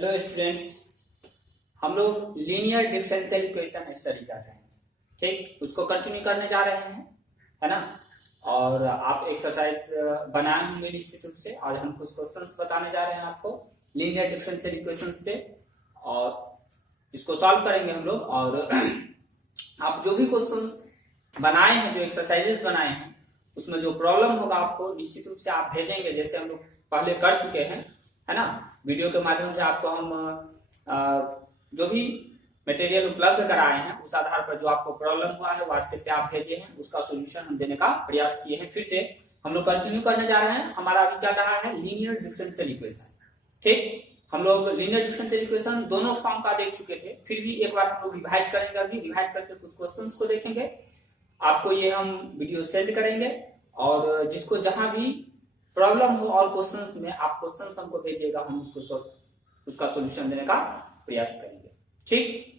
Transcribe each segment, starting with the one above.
Hello students, हम लोग linear differential equation study कर रहे हैं। ठीक, उसको कंटिन्यू करने जा रहे हैं, है ना। और आप एक्सरसाइज बनाए होंगे निश्चित रूप से। आज हम कुछ क्वेश्चंस बताने जा रहे हैं आपको लीनियर डिफरेंशियल इक्वेशंस पे, और इसको सॉल्व करेंगे हम लोग। और आप जो भी क्वेश्चंस बनाए हैं, जो एक्सरसाइजेस बनाए हैं, उसमें जो प्रॉब्लम होगा आपको निश्चित रूप से आप भेजेंगे, जैसे हम लोग पहले कर चुके हैं, है ना। वीडियो के माध्यम से आपको हम जो भी मटेरियल उपलब्ध कराए हैं, उस आधार पर जो आपको प्रॉब्लम हुआ है व्हाट्सएप पे आप भेजे हैं, उसका सोल्यूशन हम देने का प्रयास किए हैं। फिर से हम लोग कंटिन्यू करने जा रहे हैं। हमारा अभी चल रहा है लीनियर डिफरेंशियल इक्वेशन। ठीक, हम लोग लीनियर डिफरेंशियल इक्वेशन दोनों फॉर्म का देख चुके थे, फिर भी एक बार हम लोग रिवाइज करेंगे। अभी रिवाइज करके कुछ क्वेश्चंस को देखेंगे। आपको ये हम वीडियो सेंड करेंगे, और जिसको जहां भी प्रॉब्लम हो और क्वेश्चंस में आप क्वेश्चंस हमको भेजिएगा, हम उसका सॉल्यूशन देने का प्रयास करेंगे। ठीक,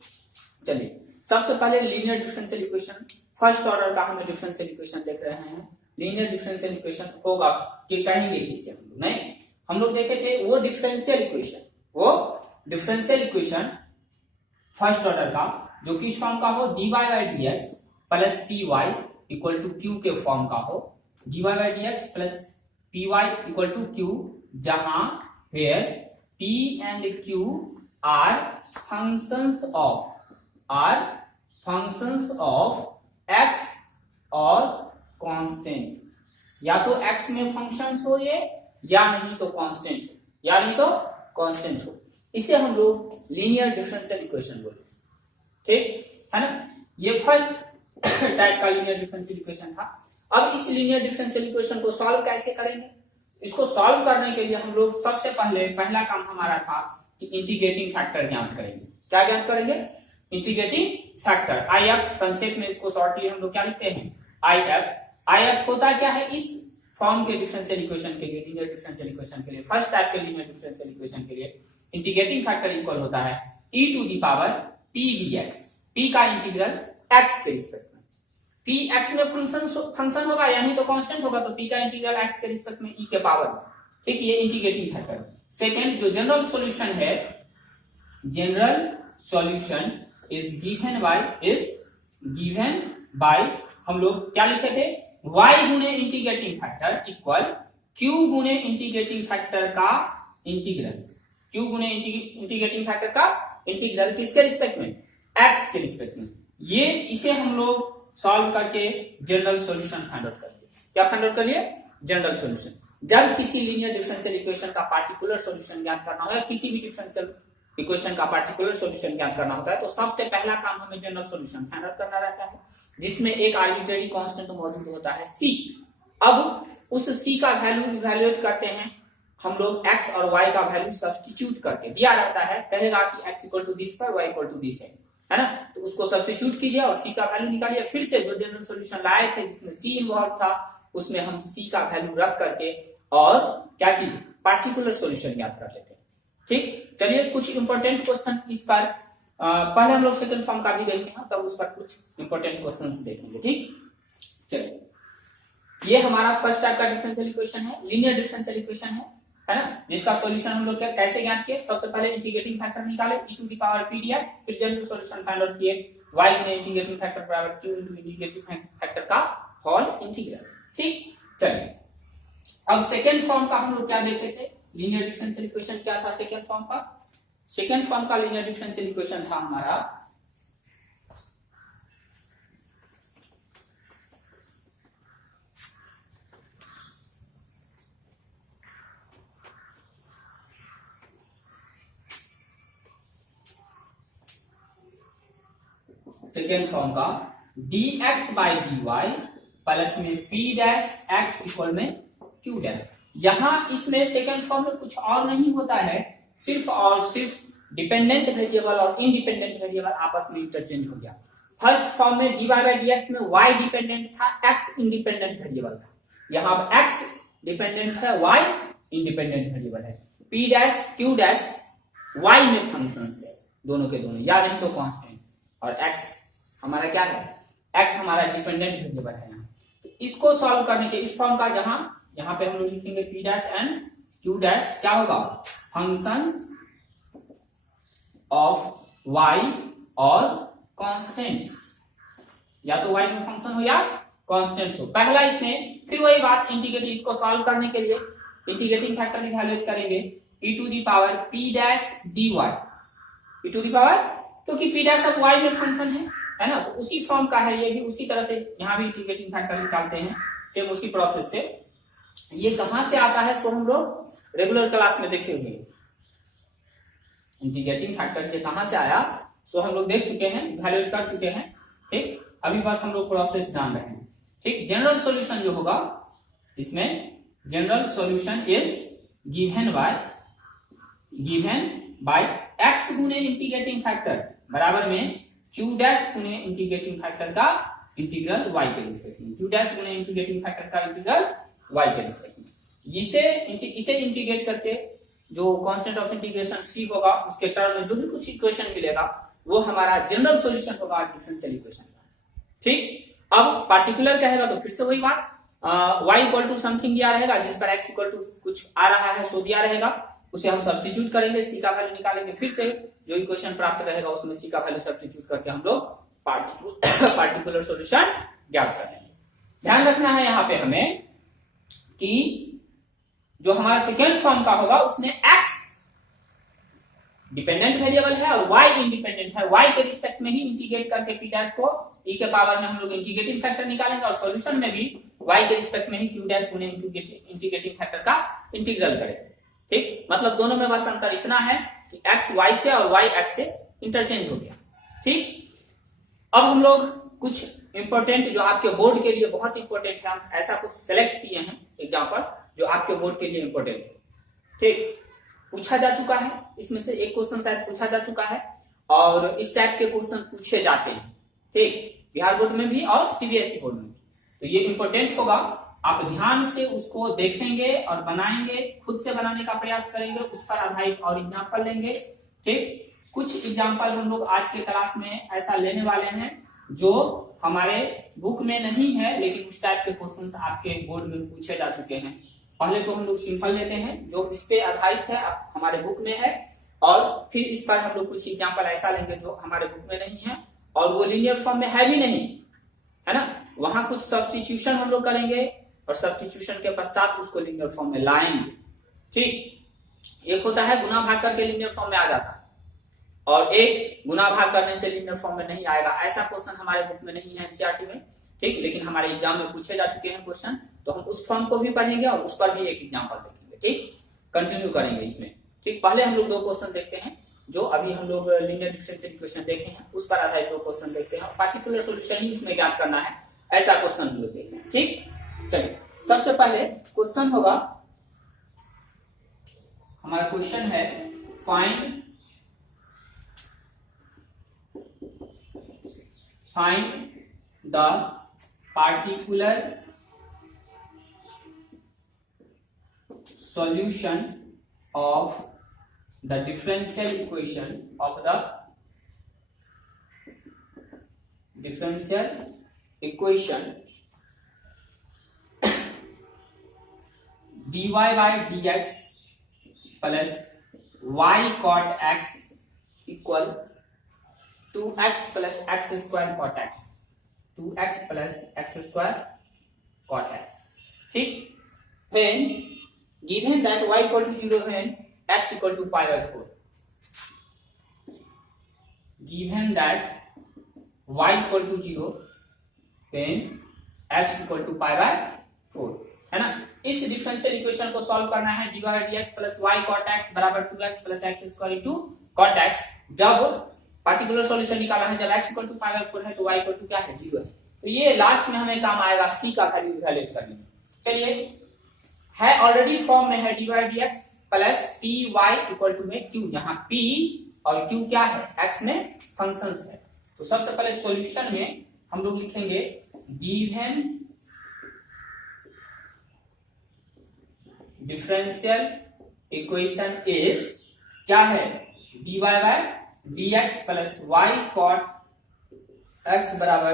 चलिए सबसे पहले linear differential equation, first order का हमें डिफरेंशियल इक्वेशन देख रहे हैं। लीनियर डिफरेंशियल इक्वेशन होगा कि कहेंगे किसे हम लोग नहीं, हम लोग देखे थे वो डिफरेंशियल इक्वेशन फर्स्ट ऑर्डर का जो किस फॉर्म का हो, dy by dx plus p y equal to q के फॉर्म का हो। dy by dx plus p y equal to q, जहां where p and q are functions of x और कांस्टेंट। या तो x में फंक्शंस हो ये, या नहीं तो कांस्टेंट हो। इसे हम लोग लीनियर डिफरेंशियल इक्वेशन बोलते हैं। ठीक है ना, ये फर्स्ट टाइप का लीनियर डिफरेंशियल इक्वेशन था। अब इस लीनियर डिफरेंशियल इक्वेशन को सॉल्व कैसे करेंगे? इसको सॉल्व करने के लिए हम लोग सबसे पहला काम हमारा था कि इंटीग्रेटिंग फैक्टर ज्ञात करेंगे। क्या ज्ञात करेंगे? Integrating factor IF। संक्षेप में इसको शॉर्टली हम लोग क्या लिखते हैं? IF होता क्या है इस फॉर्म के डिफरेंशियल इक्वेशन के लिए, लीनियर डिफरेंशियल इक्वेशन के लिए, फर्स्ट टाइप के लीनियर डिफरेंशियल इक्वेशन के लिए इंटीग्रेटिंग फैक्टर इक्वल होता है e to the power p dx। p का इंटीग्रल x के रिस्पेक्ट में, p x में फंक्शन होगा यानी तो कांस्टेंट होगा, तो p का इंटीग्रल x के रिस्पेक्ट में e के पावर। ठीक, ये इंटीग्रेटिंग फैक्टर। सेकंड जो जनरल सॉल्यूशन है, general solution is given by हम लोग क्या लिखे थे, y गुने इंटीग्रेटिंग फैक्टर इक्वल q गुने इंटीग्रेटिंग फैक्टर का इंटीग्रल। q गुने इंटीग्रेटिंग फैक्टर का इंटीग्रल किसके रिस्पेक्ट में? x के रिस्पेक्ट में। ये इसे हम लोग सॉल्व करके जनरल सॉल्यूशन फाइंड आउट करिए। क्या फाइंड आउट करिए? General solution. जब किसी लीनियर डिफरेंशियल इक्वेशन का पार्टिकुलर सॉल्यूशन ज्ञात करना हो, या किसी भी डिफरेंशियल इक्वेशन का पार्टिकुलर सॉल्यूशन ज्ञात करना होता है, तो सबसे पहला काम हमें जनरल सॉल्यूशन फाइंड आउट करना रहता है, जिसमें एक आर्बिट्रेरी कांस्टेंट मौजूद होता है c। अब उस c का वैल्यू इवैल्यूएट करते हैं हम लोग x और y का वैल्यू सब्स्टिट्यूट करके। दिया रहता है, कहेगा कि x इक्वल टू दिस पर y इक्वल टू दिस है ना, तो उसको सब्स्टिट्यूट कीजिए और c का वैल्यू निकालिए। फिर से जो जनरल सॉल्यूशन लाए थे जिसमें c इन्वॉल्व था, उसमें हम c का वैल्यू रख करके और क्या चीज, पार्टिकुलर सॉल्यूशन ज्ञात कर लेते हैं। ठीक, चलिए कुछ इंपॉर्टेंट क्वेश्चन इस पर पहले हम लोग सेकंड फॉर्म का भी देखते हैं, तब उस पर कुछ इंपॉर्टेंट क्वेश्चंस देखेंगे। ठीक, चलिए ये हमारा फर्स्ट टाइप का डिफरेंशियल इक्वेशन है, लीनियर डिफरेंशियल इक्वेशन है ना, जिसका सॉल्यूशन हम लोग कैसे ज्ञात किए? सबसे पहले इंटीग्रेटिंग फैक्टर निकाले e to the power p dx, फिर जनरल सॉल्यूशन फाइंड आउट किए y गुने इंटीग्रेटिंग फैक्टर बराबर q इनटू इंटीग्रेटिंग फैक्टर का होल इंटीग्रल। ठीक, चलिए अब सेकंड फॉर्म का हम लोग क्या देखे थे? लीनियर डिफरेंशियल इक्वेशन क्या था सेकंड फॉर्म का? सेकंड फॉर्म का लीनियर डिफरेंशियल इक्वेशन था हमारा सेकेंड फॉर्म का dx बाई dy प्लस में p डैश x इक्वल में q डैश। यहां इसमें सेकेंड फॉर्म में कुछ और नहीं होता है, सिर्फ और सिर्फ डिपेंडेंट वेरिएबल और इंडिपेंडेंट वेरिएबल आपस में इंटरचेंज हो गया। फर्स्ट फॉर्म में dy बाई dx में y डिपेंडेंट था, x इंडिपेंडेंट वेरिएबल था। यहाँ x डिपेंडेंट है, y इंडिपेंडेंट वेरिएबल है। p dash q dash y में फंक्शन है, दोनों के दोनों, या नहीं तो कांस्टेंट, और x हमारा क्या है? x हमारा डिपेंडेंट वेरिएबल है। तो इसको सॉल्व करने के इस फॉर्म का यहाँ पे हम लोग लिखेंगे p dash and q dash क्या होगा? फंक्शंस ऑफ वाई और कॉन्स्टेंट्स, या तो वाई में फंक्शन हो या कॉन्स्टेंट्स हो। पहला इसमें फिर वही बात, इंटीग्रेट इसको सॉल्व करने के लिए इंटीग्रेटिंग फैक्टर इवैल्यूएट करेंगे e to the power p dash dy, e to the power, क्योंकि p डैश अब y में फंक्शन है ना, तो उसी फॉर्म का है ये भी, उसी तरह से यहाँ भी इंटीग्रेटिंग फैक्टर निकालते हैं सेम उसी प्रोसेस से। ये कहां से आता है सो हम लोग रेगुलर क्लास में देखे हुए, इंटीग्रेटिंग फैक्टर ये कहां से आया सो हम लोग देख चुके हैं, इवैल्यूएट कर चुके हैं। ठीक, अभी बस हम लोग प्रोसेस जान रहे हैं। ठीक, जनरल सॉल्यूशन जो होगा इसमें, general solution is given bye x गुने इंटीग्रेटिंग फैक्टर बराबर में q डैश गुने इंटीग्रेटिंग फैक्टर का इंटीग्रल y के रिस्पेक्ट में, q डैश गुने इंटीग्रेटिंग फैक्टर का इंटीग्रल y के रिस्पेक्ट में। इसे इंटीग्रेट करके जो कांस्टेंट ऑफ इंटीग्रेशन c होगा उसके टर्म में जो भी कुछ इक्वेशन मिलेगा वो हमारा जनरल सॉल्यूशन होगा डिफरेंशियल इक्वेशन का। ठीक, अब पार्टिकुलर कहेगा तो फिर से वही बात, y इक्वल टू समथिंग दिया रहेगा जिस पर x इक्वल टू कुछ आ रहा है सो दिया रहेगा, उसे हम सब्स्टिट्यूट करेंगे, c का वैल्यू निकालेंगे, फिर से जो इक्वेशन प्राप्त रहेगा उसमें c का वैल्यू सब्स्टिट्यूट करके हम लोग पार्टिकुलर सॉल्यूशन ज्ञात कर लेंगे। ध्यान रखना है यहाँ पे हमें कि जो हमारा सेकेंड फॉर्म का होगा उसमें x डिपेंडेंट वेरिएबल है और y इंडिपेंडेंट है, y के रिस्पेक्ट में ही इंटीग्रेट करके p डैश को e के पावर में हम लोग इंटीग्रेटिंग फैक्टर निकालेंगे और सॉल्यूशन में भी y के रिस्पेक्ट में ही q डैश गुने इंटीग्रेटिंग फैक्टर का इंटीग्रल करेंगे। ठीक, मतलब दोनों में बस अंतर इतना है कि x y से और y x से इंटरचेंज हो गया। ठीक, अब हम लोग कुछ इंपॉर्टेंट जो आपके बोर्ड के लिए बहुत इंपॉर्टेंट है, हम ऐसा कुछ सेलेक्ट किए हैं एग्जांपल जो आपके बोर्ड के लिए इंपॉर्टेंट है। ठीक, पूछा जा चुका है, इसमें से एक क्वेश्चन शायद पूछा जा चुका है और इस टाइप के क्वेश्चन पूछे जाते हैं। ठीक, बिहार बोर्ड में भी और सीबीएसई बोर्ड में, तो ये इंपॉर्टेंट होगा, आप ध्यान से उसको देखेंगे और बनाएंगे, खुद से बनाने का प्रयास करेंगे, उस पर आधारित और एग्जाम्पल लेंगे। ठीक, कुछ एग्जाम्पल हम लोग आज के क्लास में ऐसा लेने वाले हैं जो हमारे बुक में नहीं है लेकिन उस टाइप के क्वेश्चंस आपके बोर्ड में पूछे जा चुके हैं। पहले तो हम लोग सिंपल लेते हैं जो इस पे आधारित है, हमारे बुक में है, और फिर इस पर हम लोग कुछ एग्जाम्पल ऐसा लेंगे जो हमारे बुक में नहीं है और वो लीनियर फॉर्म में है भी नहीं, है ना, वहां कुछ सब्स्टिट्यूशन हम लोग करेंगे और सब्स्टिट्यूशन के पश्चात उसको लीनियर फॉर्म में लाएंगे। ठीक, एक होता है गुना भाग करके लीनियर फॉर्म में आ जाता है और एक गुना भाग करने से लीनियर फॉर्म में नहीं आएगा, ऐसा क्वेश्चन हमारे बुक में नहीं है एनसीईआरटी में। ठीक, लेकिन हमारे एग्जाम में पूछे जा चुके हैं क्वेश्चन, तो हम उस फॉर्म को भी पढ़ेंगे और उस पर भी एक एग्जाम्पल देखेंगे। ठीक, कंटिन्यू करेंगे इसमें। ठीक, पहले हम लोग दो क्वेश्चन देखते हैं जो अभी हम लोग लीनियर डिफरेंशियल इक्वेशन देखे हैं, उस पर आधारित दो क्वेश्चन देखते हैं और पार्टिकुलर सॉल्यूशन ही इसमें ज्ञात करना है, ऐसा क्वेश्चन हम लोग देखते हैं। ठीक, चलिए सबसे पहले क्वेश्चन होगा, हमारा क्वेश्चन है find the particular solution of the differential equation dy by dx plus y cot x equal 2x plus x square cot x, 2x plus x square cot x. ठीक, when given that y equal to 0 when x equal to pi by 4, given that y equal to 0 when x equal to pi by 4, है ना। इस differential equation को solve करना है, dy by dx plus y cot x बराबर 2x plus x square into cot x। जब particular solution निकाला है, जब x equal to pi by 4 है तो y इक्वल टू क्या है 0 है, तो ये लास्ट में हमें काम आएगा c का वैल्यू इवैल्यूएट करने में। चलिए, है ऑलरेडी फॉर्म में है dy dx plus py equal to में q, यहाँ p और q क्या है x में फंक्शंस है। तो सबसे पहले सॉल्यूशन में हम लोग लिखेंगे गिवन डिफरेंशियल इक्वेशन इज क्या है dy by dx plus y cot x बराबर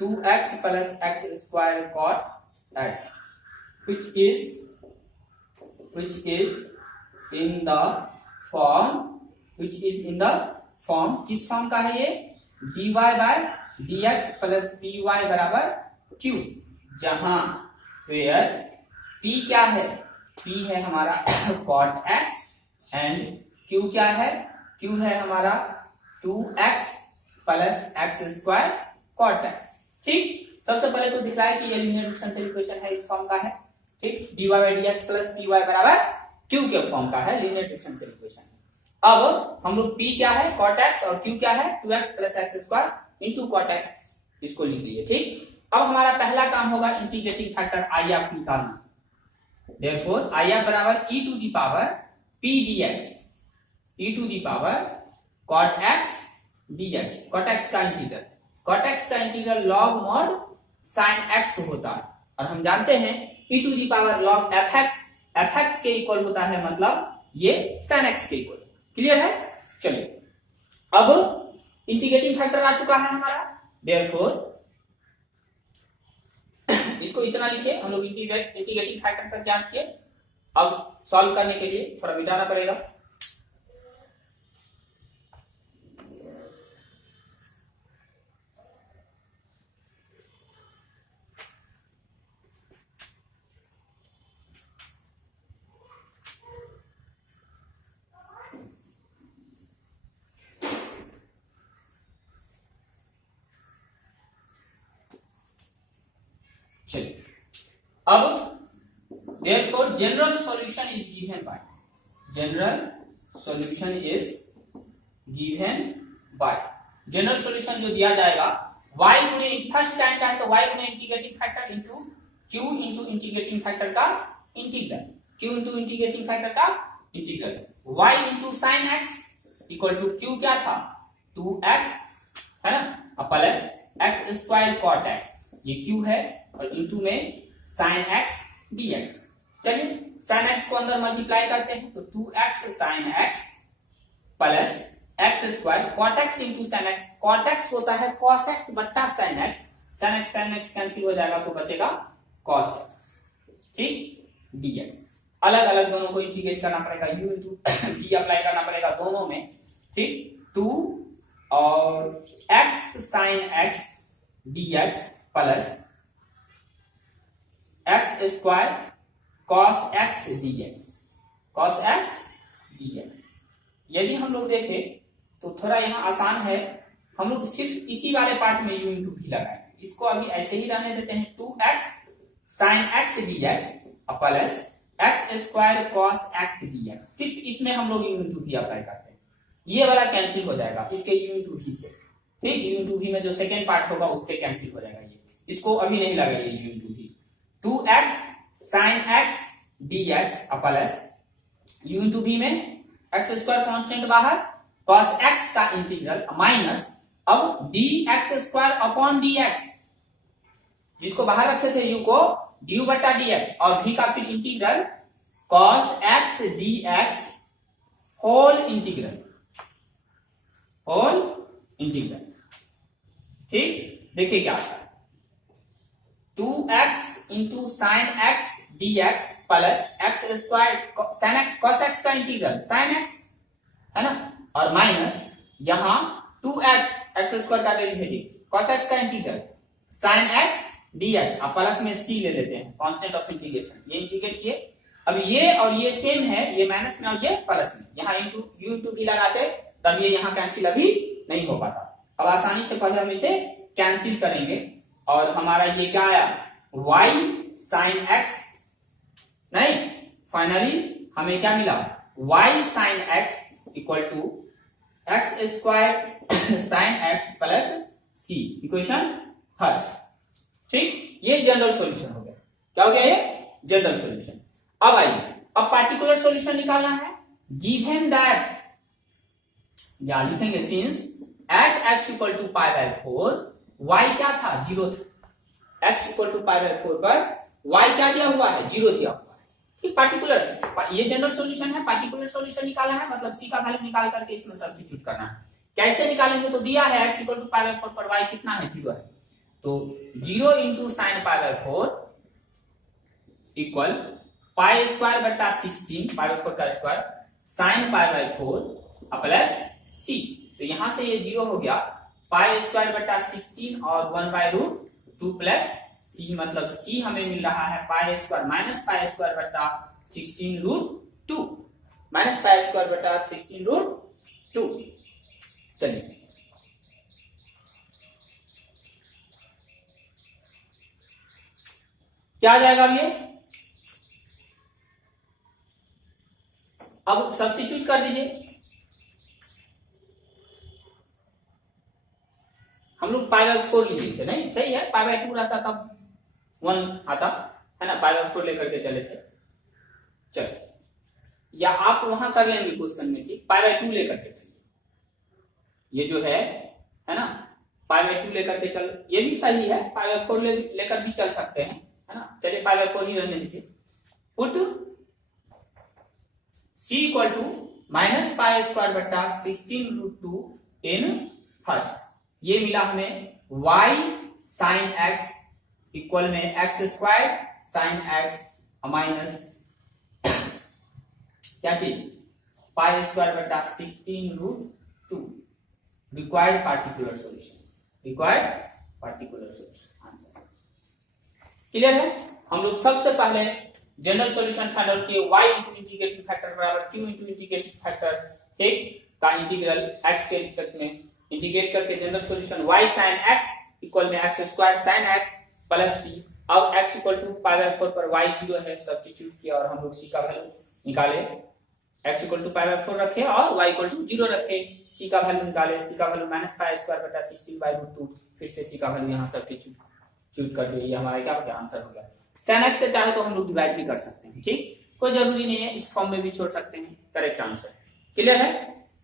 2x plus x square cot x, which is in the form, किस फॉर्म का है ये, dy by dx plus py बराबर q, जहां वेयर p क्या है, p है हमारा cot x एंड q क्या है, q है हमारा 2x plus x square cot x। ठीक, सबसे पहले तो दिखलाए कि ये लीनियर डिफरेंशियल इक्वेशन है, इस फॉर्म का है। ठीक, dy by dx plus py बराबर q के फॉर्म का है, लीनियर डिफरेंशियल इक्वेशन। अब हम लोग p क्या है cot x और q क्या है 2x plus x square into cot x, इसको लिख लिए। ठीक, अब हमारा पहला काम होगा इंटीग्रेटिंग फैक्टर IF निकालना। देयरफॉर IF बराबर e to the power p dx, e to the power cot x dx, cot x का इंटीग्रल, cot x का integral log mod sin x होता है, और हम जानते हैं e to the power log fx, fx के इक्वल होता है, मतलब ये sin x के इक्वल। क्लियर है? चलिए, अब इंटीग्रेटिंग फैक्टर आ चुका है हमारा, देयरफॉर इसको इतना लिखिए, हम लोग इंटीग्रेटिंग फैक्टर तक ज्ञात किए। अब सॉल्व करने के लिए थोड़ा मिटाना पड़ेगा। चलिए, अब therefore general solution is given by, general solution is given by, general solution जो दिया जाएगा y गुने फर्स्ट काइंड का है तो y गुने integrating factor into q into integrating factor का integral, q into integrating factor का integral, y into sine x equal to q क्या था 2x है ना, अब plus x square cot x, ये q है, और इंटू में साइन x dx। चलिए साइन x को अंदर मल्टीप्लाई करते हैं तो 2x sine x plus x square cot x into sine x, cot x होता है cos x बट्टा sine x, sine x cancel हो जाएगा तो बचेगा cos x। ठीक, dx अलग अलग दोनों को इंटीग्रेट करना पड़ेगा, u इंटू v अप्लाई करना पड़ेगा दोनों में। ठीक, 2 और x sine x dx plus x square cos x dx, cos x dx। यदि हम लोग देखें तो थोड़ा यहाँ आसान है, हम लोग सिर्फ इसी वाले पार्ट में u इंटू भी लगाए, इसको अभी ऐसे ही रहने देते हैं 2x sine x dx plus x square cos x dx, सिर्फ इसमें हम लोग u इंटू भी अप्लाई करते हैं, ये वाला कैंसिल हो जाएगा इसके u इंटू भी से। ठीक, u इंटू भी में जो सेकेंड पार्ट होगा उससे कैंसिल हो जाएगा, ये इसको अभी नहीं लगाइए u into v, 2x sine x dx plus u into v में एक्स स्क्वायर कांस्टेंट बाहर, cos x का इंटीग्रल माइनस अब dx स्क्वायर अपॉन dx, जिसको बाहर रखे थे u को du बटा dx, और v का फिर integral cos x dx whole integral, whole integral. ठीक, देखिए क्या आता है 2x into sine x dx plus x square sine x cos x का इंटीग्रल साइन x है ना, और माइनस यहां 2x एक्स स्क्वायर का डेरिवेटिव cos x का इंटीग्रल साइन x dx, अब प्लस में c ले लेते हैं कांस्टेंट ऑफ इंटीग्रेशन, ये इंटीग्रेट किए, अब ये और ये सेम है, ये माइनस में और ये प्लस में, यहाँ इंटू u इंटू भी लगाते तब ये यहाँ कैंसिल अभी नहीं हो पाता। अब आसानी से पहले हम इसे कैंसिल करेंगे और हमारा ये क्या आया y साइन x, नहीं फाइनली हमें क्या मिला y sine x equal to x square sine x plus c, equation first. ठीक, ये जनरल सॉल्यूशन हो गया, क्या हो गया ये जनरल सॉल्यूशन। अब आइए, अब पार्टिकुलर सॉल्यूशन निकालना है, गिवन दैट या लिखेंगे since at x equal to pi by 4 y क्या था 0 था, x equal to pi by 4 पर y क्या दिया हुआ है 0 दिया हुआ है। ठीक, पार्टिकुलर ये जनरल सॉल्यूशन है, पार्टिकुलर सॉल्यूशन निकालना है, मतलब c का वैल्यू निकाल करके इसमें सब्स्टिट्यूट करना है। कैसे निकालेंगे, तो दिया है x equal to pi by 4 पर y कितना है 0 है, तो 0 into sine pi by 4 equal pi square बट्टा 16 पाई बाय 4 का square sine pi by 4 plus c, तो यहां से ये 0 हो गया, पाई स्क्वायर बटा 16 और 1/√2 प्लस सी, मतलब सी हमें मिल रहा है pi square minus pi square बटा 16√2, माइनस पाई स्क्वायर बटा 16√2। चलिए क्या आ जाएगा अब ये, अब सब्स्टिट्यूट कर दीजिए। हम लोग π/4 लिए थे, नहीं सही है, π/2 रहता तब 1 आता है ना, π/4 लेकर के चले थे। चलो, या आप वहां कर लेंगे क्वेश्चन में, ठीक, π/2 लेकर के चलिए, ये जो है ना, π/2 लेकर के चल, ये भी सही है, π/4 लेकर भी चल सकते हैं, है ना। चलिए π/4 ही रहने दीजिए। Put c equal to minus pi square बटा 16√2 इन फर्स्ट, ये मिला हमें y साइन x इक्वल में x square sine x minus क्या चीज, पाई स्क्वायर बटा 16√2, required particular solution, required particular solution answer. Clear है। हम लोग सबसे पहले जनरल सॉल्यूशन फाइंड आउट किए, y इंटू इंटीग्रेटिंग फैक्टर बराबर q इंटू इंटीग्रेटिंग फैक्टर, ठीक, का इंटीग्रल x के रिस्पेक्ट में इंटीग्रेट करके general solution y sin x equal में x square sin x plus c। अब x इक्वल टू π/4 पर y 0 है, सब्स्टिट्यूट किया और हम लोग c का वैल्यू निकाले, x इक्वल टू π/4 रखे और y इक्वल टू 0 रखे, c का वैल्यू निकाले, c का वैल्यू माइनस पाई स्क्वायर बटा 16/√2, फिर से c का वैल्यू यहां सब्स्टिट्यूट कर दिए, ये हमारा क्या हो गया, आंसर हो गया। sin x से चाहे तो हम लोग डिवाइड भी कर सकते हैं, ठीक, कोई जरूरी नहीं है, इस फॉर्म में भी छोड़ सकते हैं, करेक्ट आंसर। क्लियर है।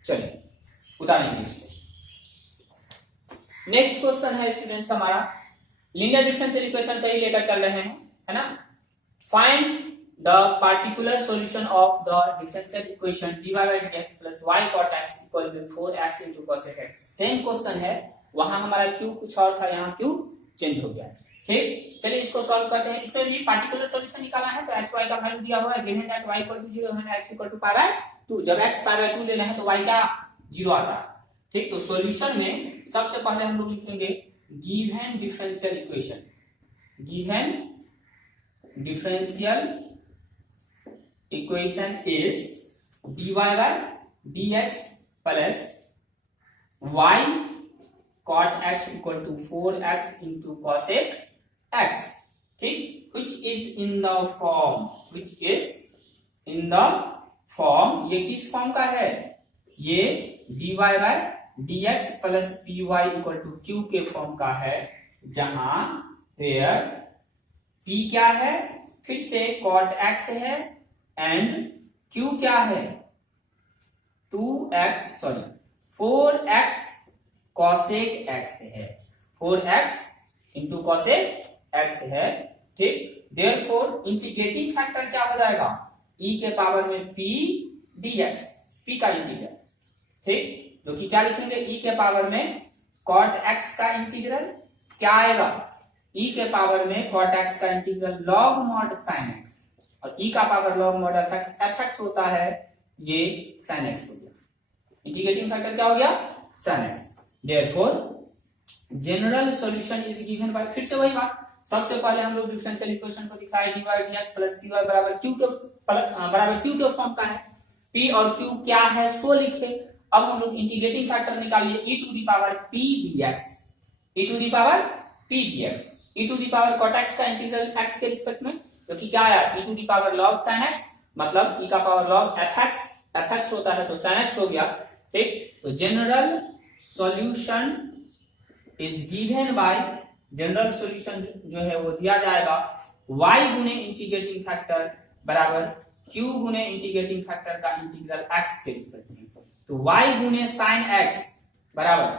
चलिए उतारेंगे इसको। नेक्स्ट क्वेश्चन है स्टूडेंट्स हमारा, लीनियर डिफरेंशियल इक्वेशन से ही लेकर चल रहे हैं, है ना। Find the particular solution of the differential equation dy by dx plus y cot x equal to 4x into cosec x। Same question है, वहां हमारा q कुछ और था, यहाँ q चेंज हो गया है, ठीक। चलिए इसको सॉल्व करते हैं। इसमें भी पार्टिकुलर सॉल्यूशन निकालना है, तो x y का वैल्यू दिया हुआ है, given that y equal to 0 है, x इक्वल टू π/2, जब x π/2 लेना है तो y का 0 आता है, ठीक। तो सॉल्यूशन में सबसे पहले हम लोग लिखेंगे given differential equation, given differential equation is dy by dx plus y cot x equal to 4x into cosec x, ठीक, which is in the form, which is in the form, ये किस form का है, ये dy by dx plus py equal to q के form का है, जहां where p क्या है, फिर से cot x है एंड q क्या है, 4x cosec x है, 4x इंटू cosec x है, ठीक। देयरफॉर इंटीग्रेटिंग फैक्टर क्या हो जाएगा, e के पावर में p dx, p का इंटीग्रल, ठीक, जो कि क्या लिखेंगे, e के पावर में cot x का इंटीग्रल क्या आएगा, e के पावर में cot x का integral log mod sin x, और e का पावर log mod fx होता है, ये sin x हो गया, इंटीग्रेटिंग फैक्टर क्या हो गया, sin x। Therefore general solution is given bye, फिर से वही बात, सबसे पहले हम लोग डिफरेंशियल इक्वेशन को दिखाए, dy dx प्लस py बराबर q के फॉर्म का है, p और q क्या है सो लिखे। अब हम लोग इंटीग्रेटिंग फैक्टर निकालिए, e to the power p dx, e to the power p dx, e to the power cot x का इंटीग्रल x के रिस्पेक्ट में, जो कि क्या आया, e to the power log sin x, मतलब e का पावर log fx होता है, तो sin x हो गया, ठीक। तो general solution is given by, general solution जो है वो दिया जाएगा y गुने इंटीग्रेटिंग फैक्टर बराबर q गुने इंटीग्रेटिंग फैक्टर का इंटीग्रल x के रिस्पेक्ट में, तो y गुने sin x बराबर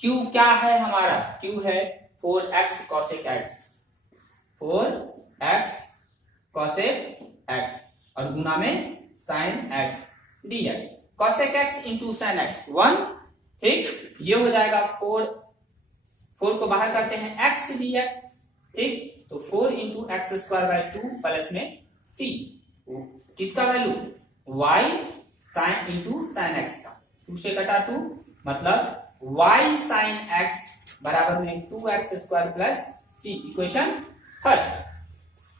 q क्या है हमारा, q है 4x cosec x, 4x cosec x और गुना में sin x dx, cosec x into sin x 1, ठीक, ये हो जाएगा 4 को बाहर करते हैं x dx, ठीक, तो 4 into x square by 2 plus में c, किसका value y sin into sin x का, 2 से कटा 2 मतलब y साइन x बराबर में 2x² plus c, equation first.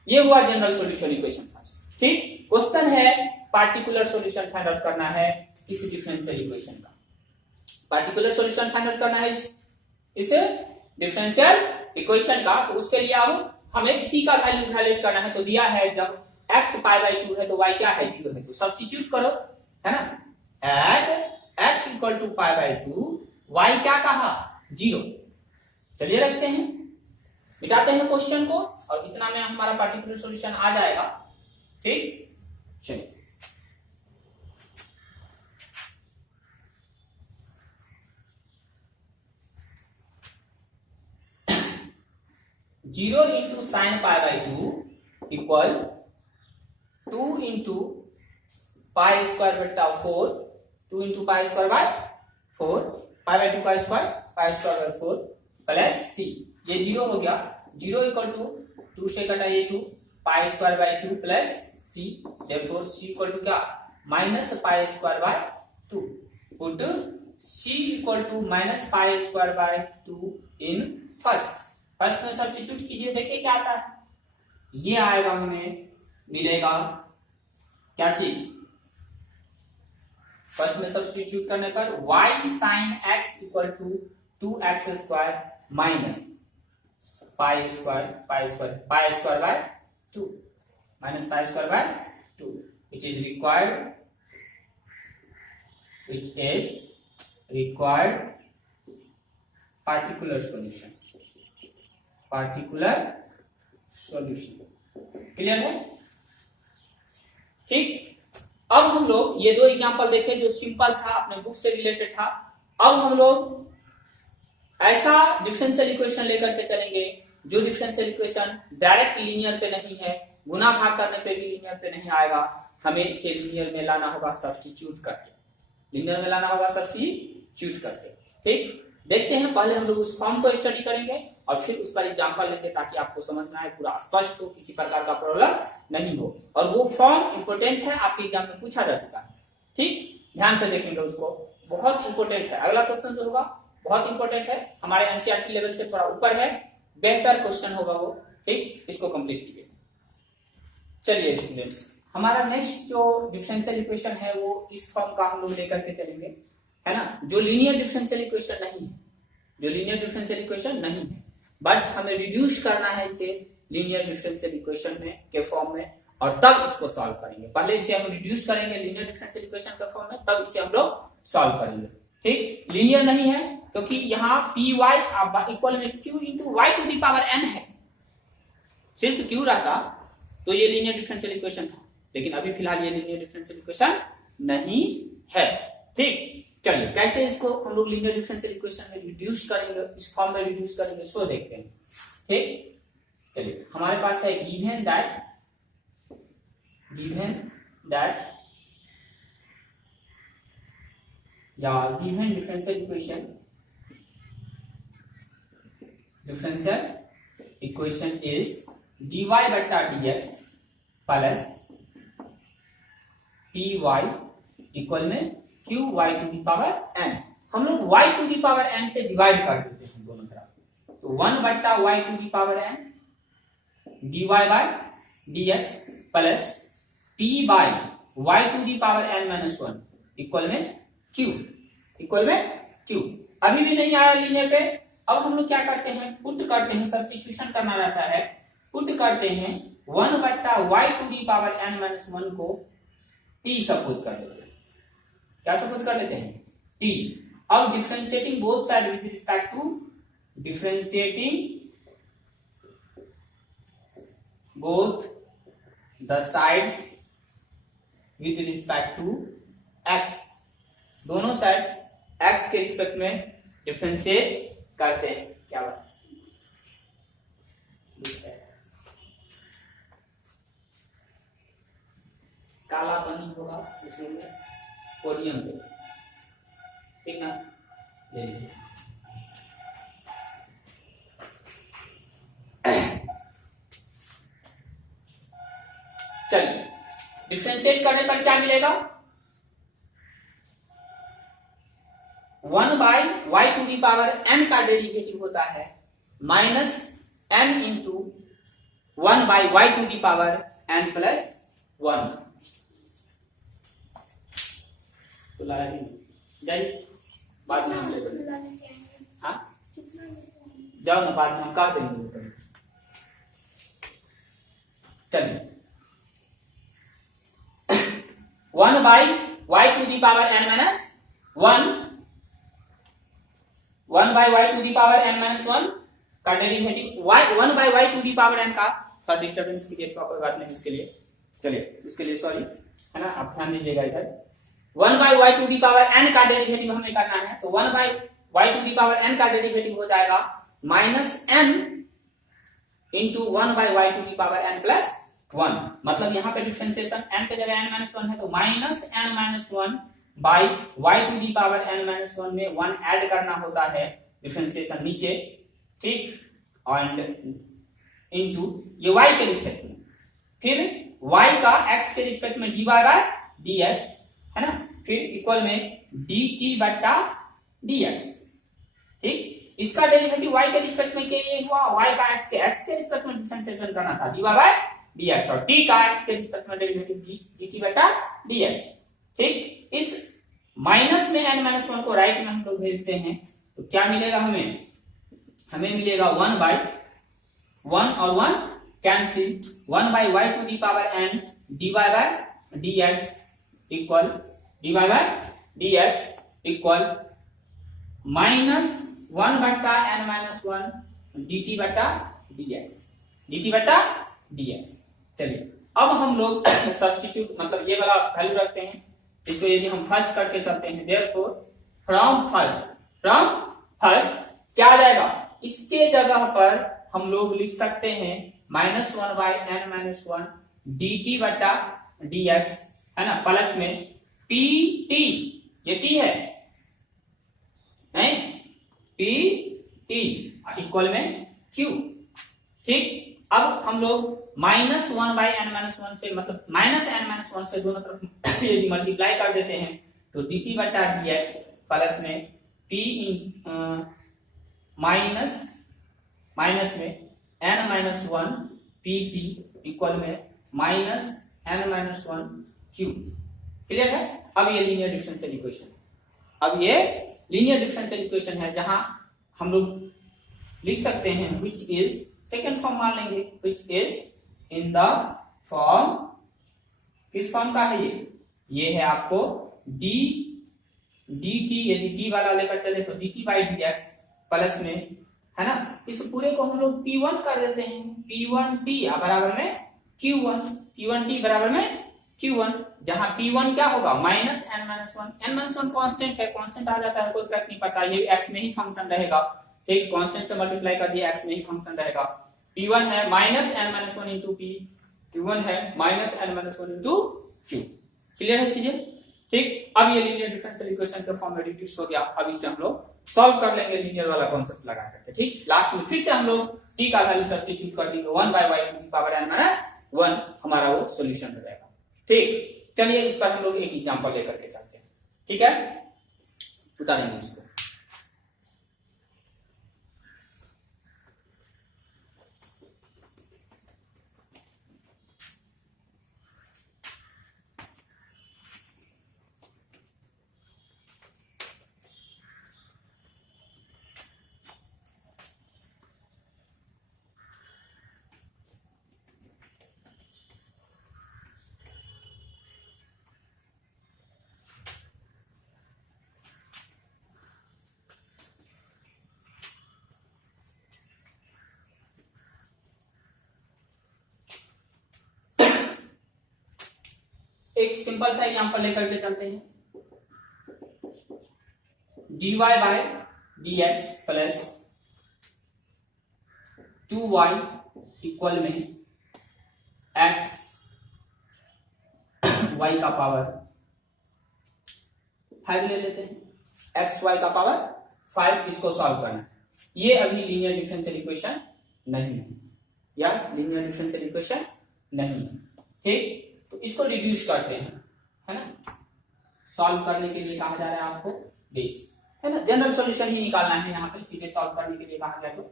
ये हुआ जनरल सॉल्यूशन इक्वेशन फर्स्ट। ठीक, क्वेश्चन है पार्टिकुलर सॉल्यूशन फाइंड आउट करना है इस डिफरेंशियल इक्वेशन का। पार्टिकुलर सॉल्यूशन फाइंड आउट करना है इस डिफरेंशियल इक्वेशन का। तो उसके लिए अब हमें c का वैल्यू इवैल्यूएट करना है। तो दिया है जब x π/2 है तो y क्या है, 0 है, तो सब्स्टिट्यूट करो, है ना। At x equal to π/2 y क्या कहा, 0। चलिए रखते हैं, मिटाते हैं क्वेश्चन को और इतना में हमारा पार्टिकुलर सॉल्यूशन आ जाएगा। ठीक, चलिए 0 into sine π/2 equal 2 into pi square बटा 4, 2 इंटू पाई स्क्वायर बाय 4, π/2 का स्क्वायर, पाई स्क्वायर बाय 4 प्लस c। ये 0 हो गया, 0 इक्वल टू 2 से कटा ये 2, पाई स्क्वायर बाय 2 प्लस c, therefore c equal to क्या, minus pi square by 2। Put c equal to minus pi square by 2 in first में सब्स्टिट्यूट कीजिए, देखिए क्या आता है। ये आएगा, हमें मिलेगा क्या चीज, फर्स्ट में सब्स्टिट्यूट करने पर y sine x equal to 2x² minus pi square by 2 minus pi square by 2 which is required particular solution। क्लियर है। ठीक, अब हम लोग ये दो एग्जांपल देखे जो सिंपल था, अपने बुक से रिलेटेड था। अब हम लोग ऐसा डिफरेंशियल इक्वेशन लेकर के चलेंगे जो डिफरेंशियल इक्वेशन डायरेक्ट लीनियर पे नहीं है, गुना भाग करने पे भी लीनियर पे नहीं आएगा। हमें इसे लीनियर में लाना होगा सब्स्टिट्यूट करके, ठीक, देखते हैं। पहले हम लोग उस फॉर्म को स्टडी करेंगे और फिर उस पर एग्जांपल लेंगे ताकि आपको समझ में आए, पूरा स्पष्ट हो, किसी प्रकार का प्रॉब्लम नहीं हो। और वो फॉर्म इंपोर्टेंट है, आपके एग्जाम में पूछा जा चुका है। ठीक, ध्यान से देखेंगे उसको, बहुत इंपोर्टेंट है। अगला क्वेश्चन जो होगा बहुत इंपोर्टेंट है, हमारे एनसीईआरटी लेवल से थोड़ा ऊपर है, बेहतर क्वेश्चन होगा वो। ठीक, इसको कंप्लीट कीजिए। चलिए स्टूडेंट्स, हमारा नेक्स्ट जो डिफरेंशियल इक्वेशन है वो इस फॉर्म का हम लोग लेकर के चलेंगे, है ना, जो लीनियर डिफरेंशियल इक्वेशन नहीं है, बट हमें रिड्यूस करना है इसे लीनियर डिफरेंशियल इक्वेशन में के फॉर्म में, और तब इसको सॉल्व करेंगे। पहले इसे हम रिड्यूस करेंगे लीनियर डिफरेंशियल इक्वेशन के फॉर्म में, तब इसे हम लोग सॉल्व करेंगे। ठीक, लीनियर नहीं है क्योंकि यहाँ पी वाई इक्वल में q into y to the power n है। सिर्फ q रहता तो ये लीनियर डिफरेंशियल इक्वेशन था, लेकिन अभी फिलहाल ये लीनियर डिफरेंशियल इक्वेशन नहीं है। ठीक, चलिए कैसे इसको हम लोग लीनियर डिफरेंशियल इक्वेशन में रिड्यूस करेंगे, इस फॉर्म में रिड्यूस करेंगे, सो देखते हैं। ठीक, चलिए हमारे पास है given differential equation is dy बटा dx प्लस py इक्वल में q y to the power n। हम लोग y to the power n से डिवाइड कर देते हैं दोनों तरफ, तो 1 बट्टा y to the power n dy by dx plus p by y to the power n minus 1 equal में q। अभी भी नहीं आया लीनियर पे। अब हम लोग क्या करते हैं, पुट करते हैं, सब्स्टिट्यूशन करना रहता है। पुट करते हैं 1 बट्टा y to the power n minus 1 को t सपोज कर लेते हैं। क्या सपोज कर लेते हैं, t। अब differentiating both side with respect to x, दोनों साइड्स x के रिस्पेक्ट में डिफरेंशिएट करते हैं। क्या बात, काला पानी होगा उसमें पोडियम पे, ठीक ना, ले लीजिए। चलिए डिफरेंशिएट करने पर क्या मिलेगा, 1/y⁴n का डेरिवेटिव होता है -n इंटू 1/y⁴n+1। तो लाया जाइए, बाद में हम ले लेंगे। हाँ जाओ ना, बाद में हम कहा देंगे। चलिए 1/y⁴n−1 1/y⁴n−1 का डेरिवेटिव 1/y⁴n का थोड़ा डिस्टर्बेंस के लिए प्रॉपर बात नहीं उसके लिए, चलिए इसके लिए सॉरी है ना, आप ध्यान दीजिएगा इधर। 1/y⁴n का डेरिवेटिव हमें करना है, तो 1/y⁴n का डेरिवेटिव हो जाएगा -n इंटू 1/y⁴n+1। मतलब यहाँ पे डिफरेंशिएशन n के जगह n-1 है, तो -n-1/y⁴n-1 में 1 ऐड करना होता है, डिफरेंशिएशन नीचे, ठीक, एंड इंटू ये y के रिस्पेक्ट में, फिर y का x के रिस्पेक्ट में dy/dx है ना, फिर इक्वल में dt/dx, ठीक। इसका डेरिवेटिव y के रिस्पेक्ट में क्या ये हुआ, y का x के रिस्पेक्ट में डिफरेंशिएशन करना था dy/dx, और t का x के रिस्पेक्ट में डेरिवेटिव dt/dx, ठीक। इस माइनस में n-1 को राइट में हम लोग भेजते हैं, तो क्या मिलेगा हमें मिलेगा 1/1 और 1 cancel, 1/y⁴n dy/dx equal -1/n-1 dt/dx। चलिए अब हम लोग सब्स्टिट्यूट मतलब ये वाला वैल्यू रखते हैं, इसको यदि हम फर्स्ट करके चलते हैं, देयरफॉर फ्रॉम फर्स्ट क्या आ जाएगा, इसके जगह पर हम लोग लिख सकते हैं -1/n-1 dt/dx है ना, प्लस में pt, ये t है नहीं, pt इक्वल में q, ठीक। अब हम लोग -1/n-1 से मतलब -n-1 से दोनों तरफ यदि मल्टीप्लाई कर देते हैं, तो dt/dx प्लस में p माइनस में n-1 pt इक्वल में -n-1 q, क्लियर है। अब ये लीनियर डिफरेंशियल इक्वेशन है, जहां हम लोग लिख सकते हैं which is, सेकेंड फॉर्म मान लेंगे, which is in the form, किस फॉर्म का है ये है आपको dt, यदि t वाला लेकर चले तो dt/dx प्लस में है ना, इस पूरे को हम लोग p1 कर देते हैं, p1t बराबर में q1, p1t बराबर में q1, जहां p1 क्या होगा -n-1, n-1 कांस्टेंट है, कांस्टेंट आ जाता है, कोई फर्क नहीं पड़ता, ये x में ही फंक्शन रहेगा, ठीक, कांस्टेंट से मल्टीप्लाई कर दिया x में ही फंक्शन रहेगा। p1 है -n-1 इंटू p, q1 है -n-1 इंटू q, क्लियर है चीजें, ठीक। अब ये लीनियर डिफरेंशियल इक्वेशन के फॉर्म में रिड्यूस हो गया, अब इसे हम लोग सॉल्व कर लेंगे लीनियर वाला कॉन्सेप्ट लगा करके, ठीक। लास्ट में फिर से हम लोग t का वैल्यू सब्स्टिट्यूट कर देंगे, 1/y⁴n-1 हमारा वो सॉल्यूशन हो जाएगा, ठीक। चलिए इस पर हम लोग एक एग्जांपल लेकर के चलते हैं, ठीक है, उतारेंगे इसको। एक सिंपल सा एग्जांपल लेकर के चलते हैं, dy/dx प्लस 2y इक्वल में x y का पावर 5 ले लेते हैं, x y का पावर 5, इसको सॉल्व करना है। ये अभी लीनियर डिफरेंशियल इक्वेशन नहीं है, या लीनियर डिफरेंशियल इक्वेशन नहीं है, ठीक। तो इसको रिड्यूस करते हैं, है ना, सॉल्व करने के लिए कहा जा रहा है आपको दिस, है ना, जनरल सॉल्यूशन ही निकालना है यहाँ पे सीधे सॉल्व करने के लिए कहा गया तो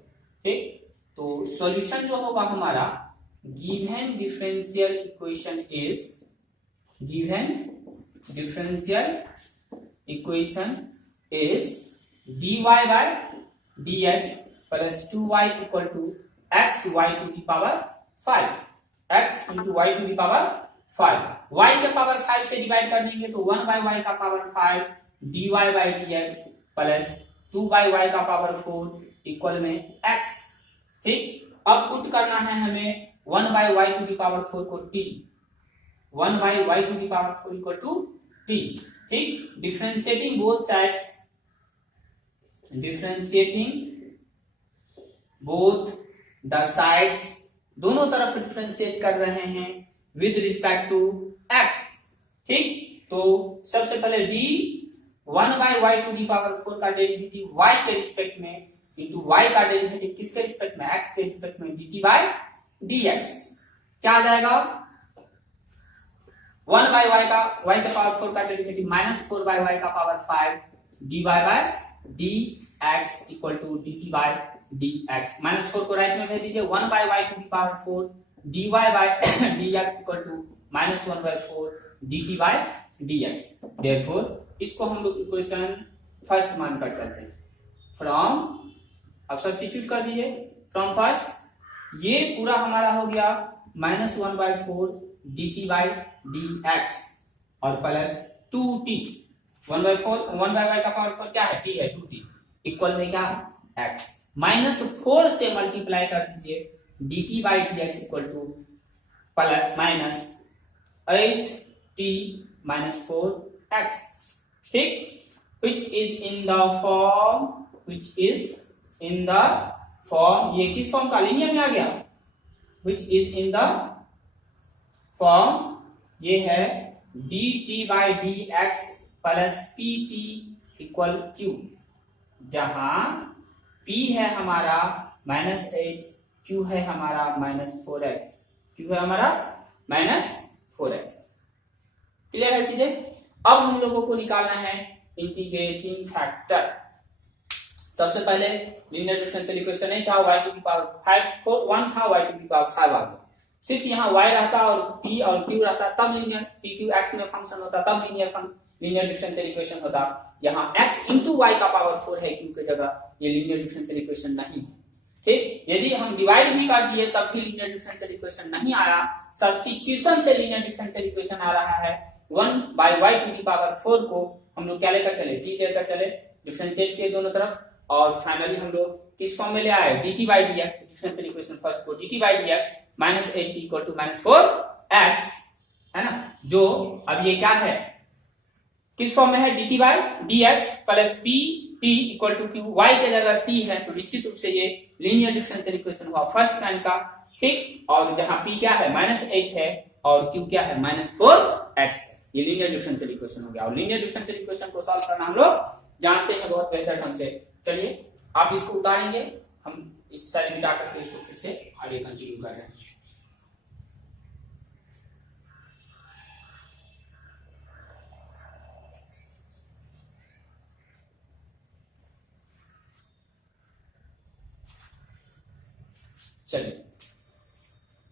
ठीक। तो सॉल्यूशन जो होगा हमारा given differential equation is, given differential equation is dy by dx plus 2y equal to x y to the power 5, x into y to the power 5, y के पावर 5 से डिवाइड कर देंगे तो 1 by y का power 5 dy by dx plus 2 by y का power 4 equal में x। ठीक, अब पुट करना है हमें 1 by y to the power 4 को t, 1 by y to the power 4 equal to t। ठीक, differentiating both sides, differentiating both the sides, दोनों तरफ डिफरेंशिएट कर रहे हैं विद रिस्पेक्ट टू x। ठीक, तो सबसे पहले d 1 by y to the power 4 का डेरिवेटिव y के रिस्पेक्ट में इंटू y का डेरिवेटिव किसके रिस्पेक्ट में, x के रिस्पेक्ट में dt by dx क्या आ जाएगा, 1 by y का y के पावर 4 का डेरिवेटिव माइनस 4 by y का power 5 dy by dx equal to dt by dx। Minus 4 को राइट में भेज दीजिए, 1 by y to the power 4 dy by dx equal to minus 1 by 4 dt by dx। Therefore इसको हम लोग equation first मान कर करते हैं। फ्रॉम, अब सब्स्टिट्यूट कर दीजिए, फ्रॉम फर्स्ट ये पूरा हमारा हो गया minus 1 by 4 dt by dx और प्लस 2t, 1 by y का पावर 4 क्या है, t है, 2t इक्वल में क्या x, माइनस 4 से मल्टीप्लाई कर दीजिए dt by dx equal two plus minus 8t minus 4x। ठीक, which is in the form, which is in the form, ये किस फॉर्म का, लीनियर में आ गया, which is in the form, ये है dt by dx plus pt equal q, जहां p है हमारा माइनस 8, q है हमारा माइनस 4x, q है हमारा माइनस 4x। क्लियर है चीजें। अब हम लोगों को निकालना है इंटीग्रेटिंग फैक्टर। सबसे पहले लीनियर डिफरेंशियल इक्वेशन नहीं था, y टू द पावर 5 1 था, y टू द पावर 5 आ गया, सिर्फ यहाँ y रहता और p और q रहता तब लीनियर, p q x में फंक्शन होता तब लीनियर डिफरेंशियल इक्वेशन होता। यहाँ x इंटू y का पावर 4 है q की जगह, ये लीनियर डिफरेंशियल इक्वेशन नहीं। ठीक, यदि हम डिवाइड भी कर दिए तब भी लीनियर डिफरेंशियल इक्वेशन नहीं आया, सब्स्टिट्यूशन से लीनियर डिफरेंशियल इक्वेशन आ रहा है। 1 by y to the power 4 को हम लोग क्या लेकर चले, t लेकर चले, डिफरेंशिएट किए दोनों तरफ और फाइनली हम लोग किस फॉर्म में ले आए, dt by dx, differential equation first को dt by dx minus 8t equal to minus 4x, है ना, जो अब ये क्या है, किस फॉर्म में है, dt by dx plus p t equal to q, y के जगह t है तो निश्चित रूप से ये लीनियर डिफरेंशियल इक्वेशन हुआ फर्स्ट काइंड का। ठीक, और जहां p क्या है माइनस 8 है और q क्या है माइनस 4x, ये लीनियर डिफरेंशियल इक्वेशन हो गया। और लीनियर डिफरेंशियल इक्वेशन को सॉल्व करना हम लोग जानते हैं बहुत बेहतर ढंग से। चलिए आप इसको उतारेंगे, हम इस साइड मिटा करके इसको फिर से आगे कंटिन्यू कर रहे हैं। चलिए,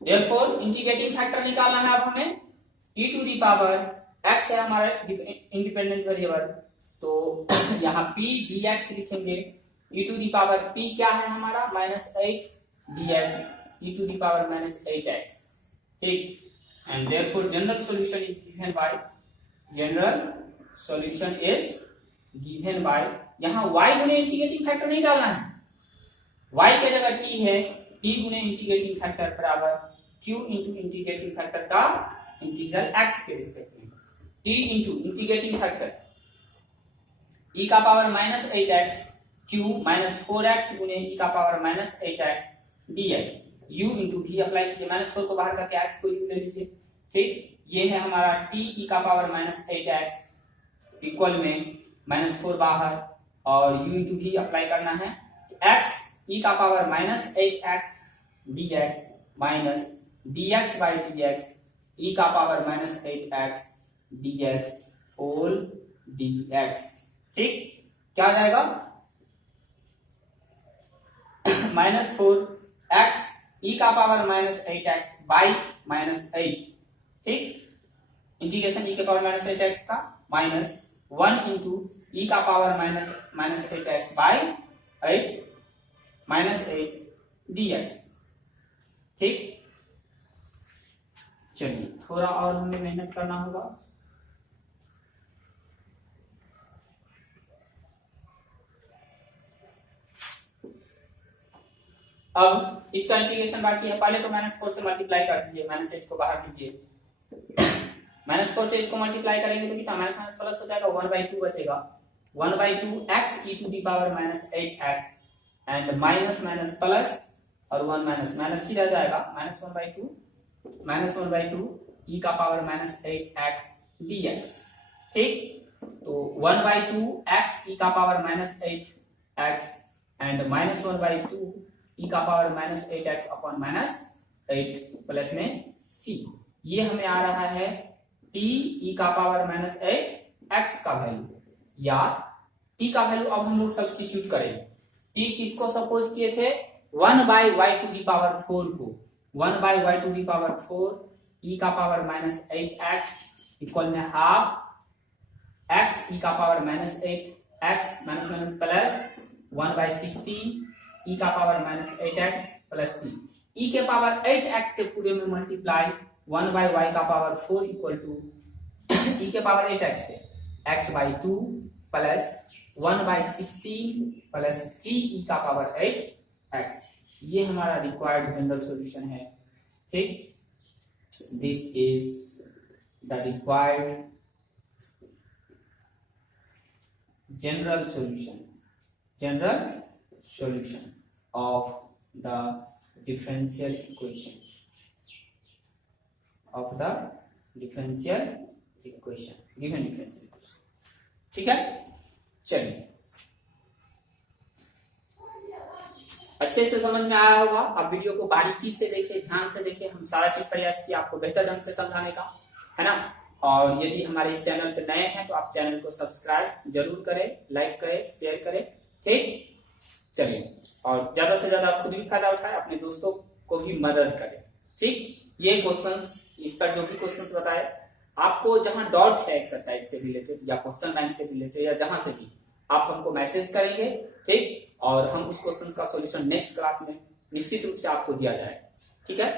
देयरफॉर इंटीग्रेटिंग फैक्टर निकालना है अब हमें, e to the power x है हमारा इंडिपेंडेंट वेरिएबल, तो यहाँ p dx लिखेंगे, e to the power p क्या है हमारा minus 8 dx e to the power minus 8x। ठीक, and therefore general solution is given by, general solution is given by, यहाँ y गुने इंटीग्रेटिंग फैक्टर नहीं डालना है, y के जगह t है, t गुने इंटीग्रेटिंग फैक्टर बराबर q इंटू इंटीग्रेटिंग फैक्टर का इंटीग्रल x के रिस्पेक्ट में, t into integrating factor e का power minus 8x q minus 4x गुने e का power minus 8x dx, u into v apply कीजिए, माइनस 4 को बाहर करके x को u ले लीजिए। ठीक, ये है हमारा t e का पावर माइनस 8x इक्वल में माइनस 4 बाहर और u इंटू v अप्लाई करना है, x e का power minus 8x dx minus dx by dx e का power minus 8x dx whole dx। ठीक, क्या आ जाएगा, -4x e का पावर -8x बाई -8, ठीक। इंटीग्रेशन e के पावर -8x का -1 इंटू e का पावर -8x बाई 8 -8 dx, ठीक। चलिए थोड़ा और हमें मेहनत करना होगा। अब इसका इंटीग्रेशन बाकी है। पहले तो -4 से मल्टीप्लाई कर दीजिए, -8 को बाहर कीजिए। -4 से इसको मल्टीप्लाई करेंगे तो कितना माइनस प्लस हो जाएगा, 1/2 बचेगा। 1/2 x e to the power -8x and minus minus plus और 1 माइनस माइनस ही रह जाएगा, -1/2 e का पावर -8x dx, ठीक। तो 1/2 x e का पावर -8x एंड -1/2 e का पावर -8x अपॉन -8 प्लस में c, ये हमें आ रहा है t e का पावर -8x का वैल्यू, या t का वैल्यू अब हम लोग सब्स्टिट्यूट करें। t किसको सपोज किए थे, 1/y टू दी पावर 4 को, 1/y to the power 4 e का पावर -8x इक्वल में हाफ x e का power -8x minus minus plus 1/16 e का power -8x plus c, e के पावर 8x से पूरे में मल्टीप्लाई 1/y का पावर 4 इक्वल टू e के पावर 8x से x/2 plus 1/16 plus c e का पावर 8x, ये हमारा रिक्वायर्ड जनरल सॉल्यूशन है, ठीक। This is the required general solution of the differential equation, given differential equation, ठीक है। चलिए अच्छे से समझ में आया होगा। आप वीडियो को बारीकी से देखें, ध्यान से देखें, हम सारा चीज प्रयास किया आपको बेहतर ढंग से समझाने का, है ना। और यदि हमारे इस चैनल पे नए हैं तो आप चैनल को सब्सक्राइब जरूर करें, लाइक करें, शेयर करें, ठीक। चलिए, और ज्यादा से ज्यादा खुद भी फायदा उठाए, अपने दोस्तों को भी मदद करें, ठीक। ये क्वेश्चंस, इस पर जो भी क्वेश्चंस बताए आपको, जहां डाउट है एक्सरसाइज से रिलेटेड या क्वेश्चन बैंक से रिलेटेड या जहां से भी, आप हमको मैसेज करेंगे, ठीक। और हम उस क्वेश्चन का सॉल्यूशन नेक्स्ट क्लास में निश्चित रूप से आपको दिया जाएगा, ठीक है।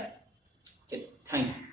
चलिए, थैंक यू।